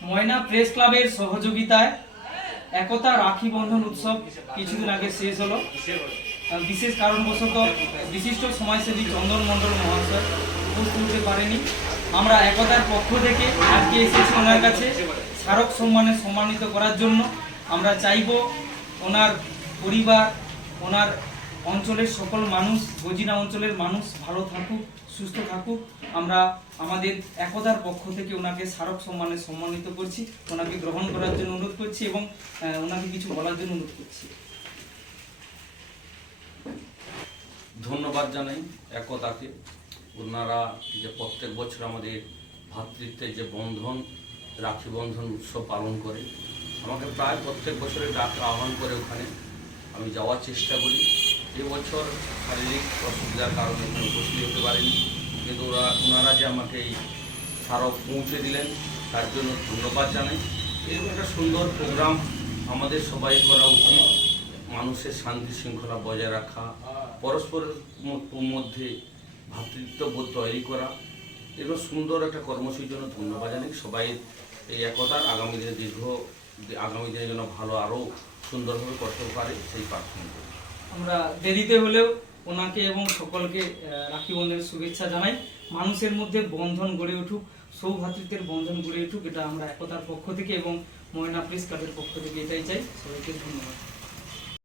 ময়না press ক্লাবের সহযোগিতায় একতা রাখি বন্ধন উৎসব কিছুদিন আগে শেষ হলো। বিশেষ কারণবশত বিশিষ্ট সমাজসেবী চন্দন মণ্ডল মহাশয় উপস্থিত হতে পারেনি। আমরা একতার পক্ষ থেকে আজকে এসেছি ওনার কাছে স্মারক সম্মানে সম্মানিত করার জন্য। আমরা চাইব ওনার পরিবার, ওনার অঞ্চলের সকল মানুষ, গজিনা অঞ্চলের মানুষ ভালো থাকুক, সুস্থ থাকুক। আমরা আমাদের একতার পক্ষ থেকে ওনাকে স্মারক সম্মানে সম্মানিত করছি, ওনাকে গ্রহণ করার জন্য অনুরোধ করছি এবং ওনাকে কিছু বলার জন্য অনুরোধ করছি। ধন্যবাদ জানাই একতাকে। ওনারা যে প্রত্যেক বছর আমাদের ভ্রাতৃত্বের যে বন্ধন, রাখি বন্ধন উৎসব পালন করে, আমাকে প্রায় প্রত্যেক বছরে ডাক আহ্বান করে ওখানে আমি যাওয়ার চেষ্টা করি। এবছর শারীরিক অসুবিধার কারণে এখানে উপস্থিত হতে পারিনি, কিন্তু ওনারা যে আমাকে এই স্মারক পৌঁছে দিলেন তার জন্য ধন্যবাদ জানাই। এরকম একটা সুন্দর প্রোগ্রাম আমাদের সবাই করা উচিত। মানুষের শান্তি শৃঙ্খলা বজায় রাখা, পরস্পরের মধ্যে ভ্রাতৃত্ববোধ তৈরি করা, এগুলো সুন্দর একটা কর্মসূচির জন্য ধন্যবাদ জানাই। সবাই এই একতার আগামী দিনে যেন ভালো আরও সুন্দরভাবে করতে পারে সেই প্রার্থনা করি। আমরা দেরিতে হলেও ওনাকে এবং সকলকে রাখি বন্ধনের শুভেচ্ছা জানাই। মানুষের মধ্যে বন্ধন গড়ে উঠুক, সৌভ্রাতৃত্বের বন্ধন গড়ে উঠুক, এটা আমরা একতার পক্ষ থেকে এবং ময়না প্রেস ক্লাবের পক্ষ থেকে এটাই চাই। সবাইকে ধন্যবাদ।